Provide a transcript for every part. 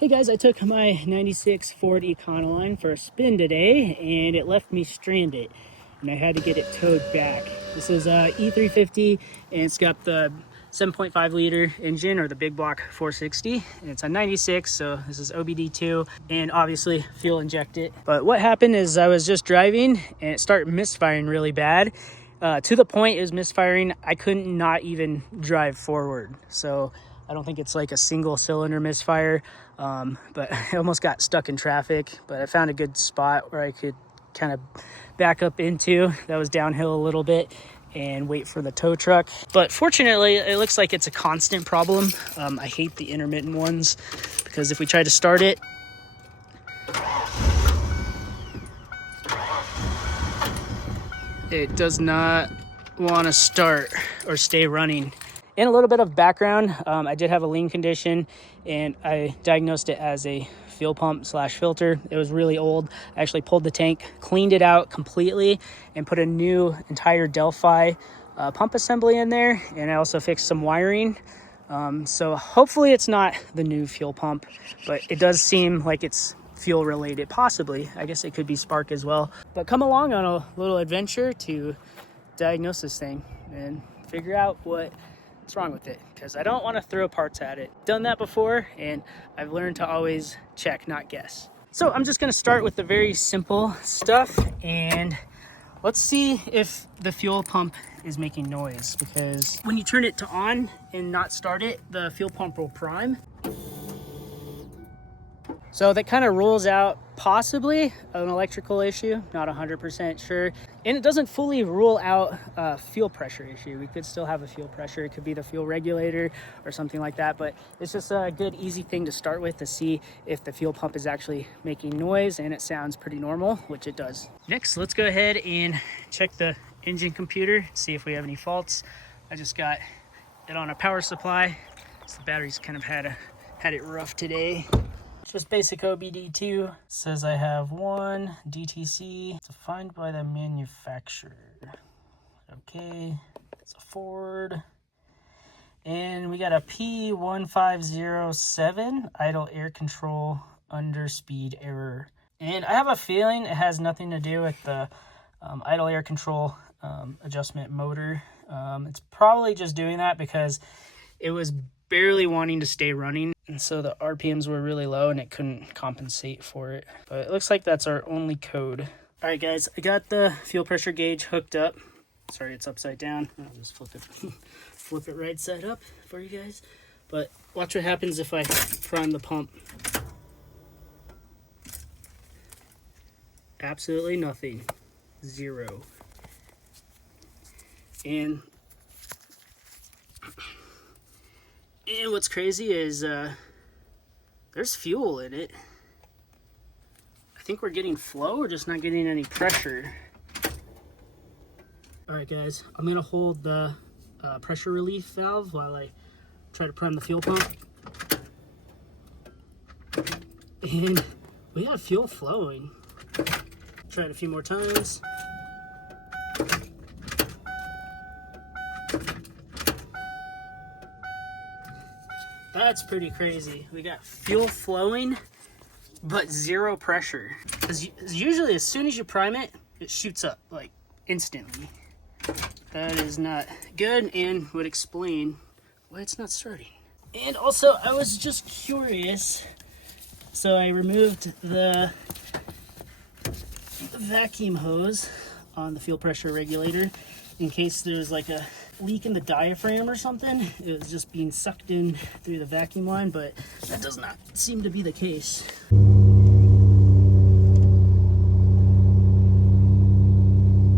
Hey guys, I took my 96 Ford Econoline for a spin today and it left me stranded and I had to get it towed back. This is a E350 and it's got the 7.5 liter engine, or the big block 460, and it's a 96, so this is OBD2 and obviously fuel injected. But what happened is I was just driving and it started misfiring really bad, to the point it was misfiring I couldn't not even drive forward. So I don't think it's like a single cylinder misfire, but I almost got stuck in traffic. But I found a good spot where I could kind of back up into, that was downhill a little bit, and wait for the tow truck. But fortunately, it looks like it's a constant problem. I hate the intermittent ones because if we try to start it, it does not want to start or stay running. And a little bit of background, I did have a lean condition and I diagnosed it as a fuel pump slash filter. It was really old. I actually pulled the tank, cleaned it out completely, and put a new entire Delphi pump assembly in there. And I also fixed some wiring. So hopefully it's not the new fuel pump, but it does seem like it's fuel related, possibly. I guess it could be spark as well. But come along on a little adventure to diagnose this thing and figure out what's wrong with it, because I don't want to throw parts at it. Done that before and I've learned to always check, not guess. So I'm just going to start with the very simple stuff and let's see if the fuel pump is making noise, because when you turn it to on and not start it, the fuel pump will prime. So that kind of rules out possibly an electrical issue, not 100% sure. And it doesn't fully rule out a fuel pressure issue. We could still have a fuel pressure. It could be the fuel regulator or something like that, but it's just a good, easy thing to start with to see if the fuel pump is actually making noise, and it sounds pretty normal, which it does. Next, let's go ahead and check the engine computer, see if we have any faults. I just got it on a power supply, so the battery's kind of had it rough today. Just basic OBD2. Says I have one DTC. It's defined by the manufacturer. Okay, it's a Ford. And we got a P1507 idle air control underspeed error. And I have a feeling it has nothing to do with the idle air control adjustment motor. It's probably just doing that because it was barely wanting to stay running, and so the RPMs were really low and it couldn't compensate for it. But it looks like that's our only code. All right guys, I got the fuel pressure gauge hooked up. Sorry, it's upside down. I'll just flip it right side up for you guys. But watch what happens if I prime the pump. Absolutely nothing. Zero. And what's crazy is there's fuel in it. I think we're getting flow, we're just not getting any pressure. All right guys, I'm gonna hold the pressure relief valve while I try to prime the fuel pump. And we have fuel flowing. Try it a few more times. That's pretty crazy. We got fuel flowing, but zero pressure. Because usually as soon as you prime it, it shoots up, like, instantly. That is not good and would explain why it's not starting. And also, I was just curious, so I removed the vacuum hose on the fuel pressure regulator in case there was like a leak in the diaphragm or something. It was just being sucked in through the vacuum line, but that does not seem to be the case.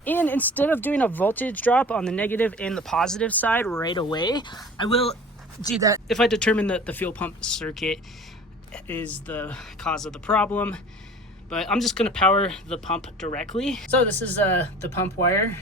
And instead of doing a voltage drop on the negative and the positive side right away, I will do that if I determine that the fuel pump circuit is the cause of the problem. But I'm just gonna power the pump directly. So this is the pump wire.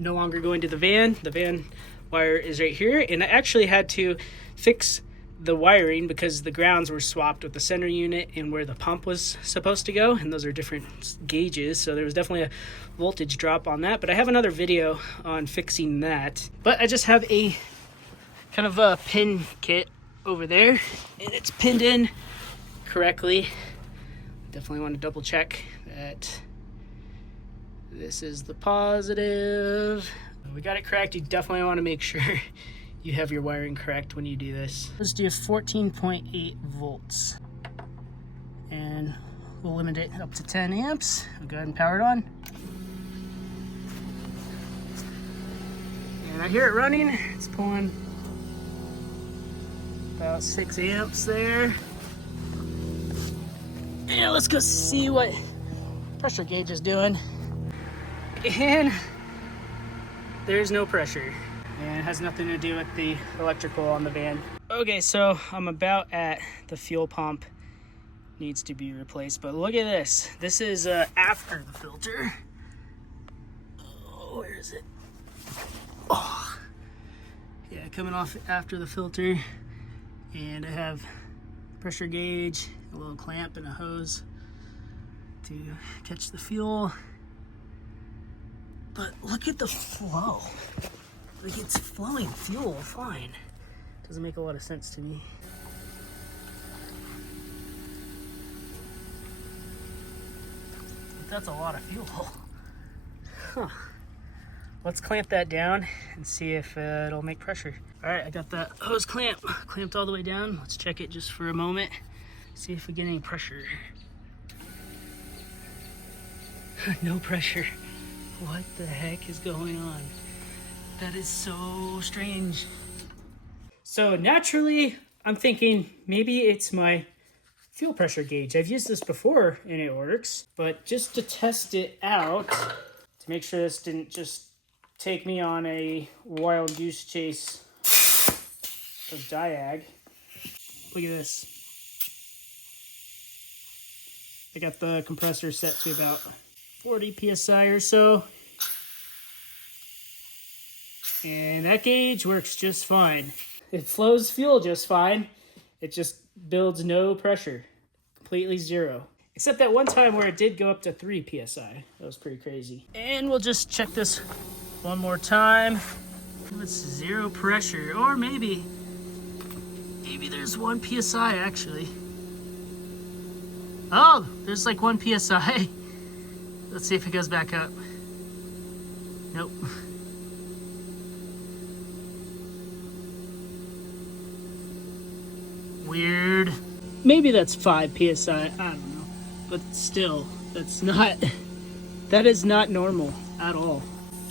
No longer going to the van. The van wire is right here, and I actually had to fix the wiring because the grounds were swapped with the center unit and where the pump was supposed to go, and those are different gauges, so there was definitely a voltage drop on that. But I have another video on fixing that. But I just have a kind of a pin kit over there, and it's pinned in correctly. Definitely want to double check that this is the positive. We got it correct. You definitely want to make sure you have your wiring correct when you do this. Let's do 14.8 volts. And we'll limit it up to 10 amps. We'll go ahead and power it on. And I hear it running. It's pulling about 6 amps there. And let's go see what pressure gauge is doing. And there's no pressure. And it has nothing to do with the electrical on the van. Okay, so I'm about at the fuel pump. Needs to be replaced, but look at this. This is after the filter. Oh, where is it? Oh, yeah, coming off after the filter. And I have pressure gauge, a little clamp, and a hose to catch the fuel. But look at the flow. Like, it's flowing fuel fine. Doesn't make a lot of sense to me. That's a lot of fuel. Huh. Let's clamp that down and see if it'll make pressure. All right, I got that hose clamped all the way down. Let's check it just for a moment. See if we get any pressure. No pressure. What the heck is going on? That is so strange. So naturally, I'm thinking maybe it's my fuel pressure gauge. I've used this before and it works, but just to test it out, to make sure this didn't just take me on a wild goose chase of diag. Look at this. I got the compressor set to about 40 PSI or so. And that gauge works just fine. It flows fuel just fine. It just builds no pressure. Completely zero. Except that one time where it did go up to 3 PSI. That was pretty crazy. And we'll just check this one more time. It's 0 pressure. Or maybe there's 1 PSI actually. Oh, there's like 1 PSI. Let's see if it goes back up. Nope. Weird. Maybe that's 5 PSI. I don't know. But still, that is not normal at all.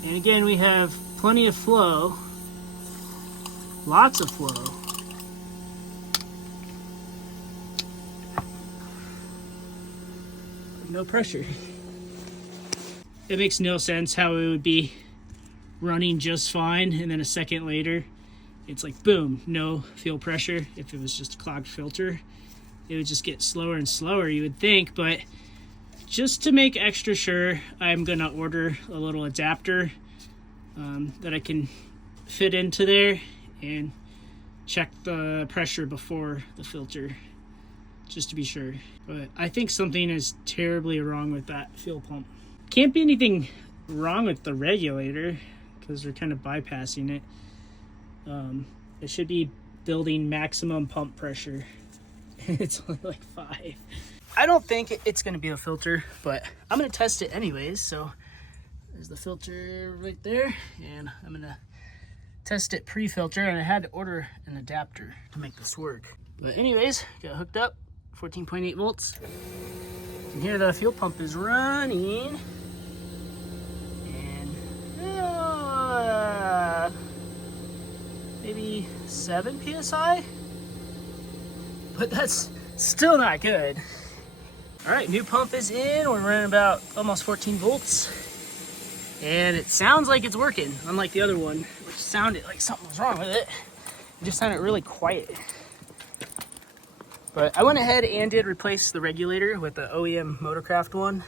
And again, we have plenty of flow. Lots of flow. No pressure. It makes no sense how it would be running just fine and then a second later it's like boom, no fuel pressure. If it was just a clogged filter, it would just get slower and slower, you would think. But just to make extra sure, I'm gonna order a little adapter that I can fit into there and check the pressure before the filter, just to be sure. But I think something is terribly wrong with that fuel pump. Can't be anything wrong with the regulator because we're kind of bypassing it. It should be building maximum pump pressure. It's only like 5. I don't think it's going to be a filter, but I'm going to test it anyways. So there's the filter right there, and I'm going to test it pre-filter, and I had to order an adapter to make this work. But anyways, got hooked up, 14.8 volts. You can hear the fuel pump is running. And maybe 7 PSI, but that's still not good. All right, new pump is in. We're running about almost 14 volts. And it sounds like it's working, unlike the other one, which sounded like something was wrong with it. It just sounded really quiet. But I went ahead and did replace the regulator with the OEM Motorcraft one.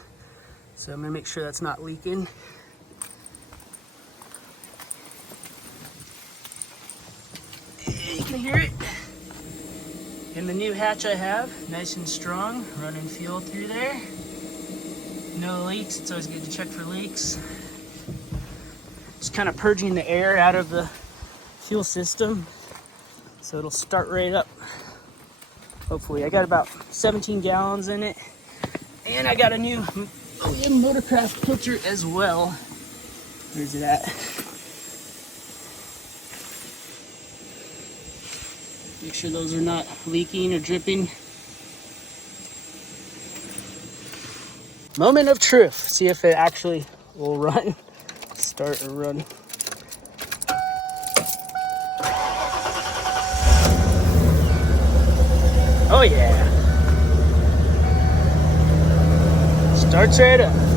So I'm gonna make sure that's not leaking. You can hear it. And the new hatch I have, nice and strong, running fuel through there. No leaks, it's always good to check for leaks. Just kind of purging the air out of the fuel system so it'll start right up. hopefully. I got about 17 gallons in it. And I got a new OEM Motorcraft filter as well. Where's it at? Make sure those are not leaking or dripping. Moment of truth. See if it actually will run. Start or run. Oh yeah. Starts right up.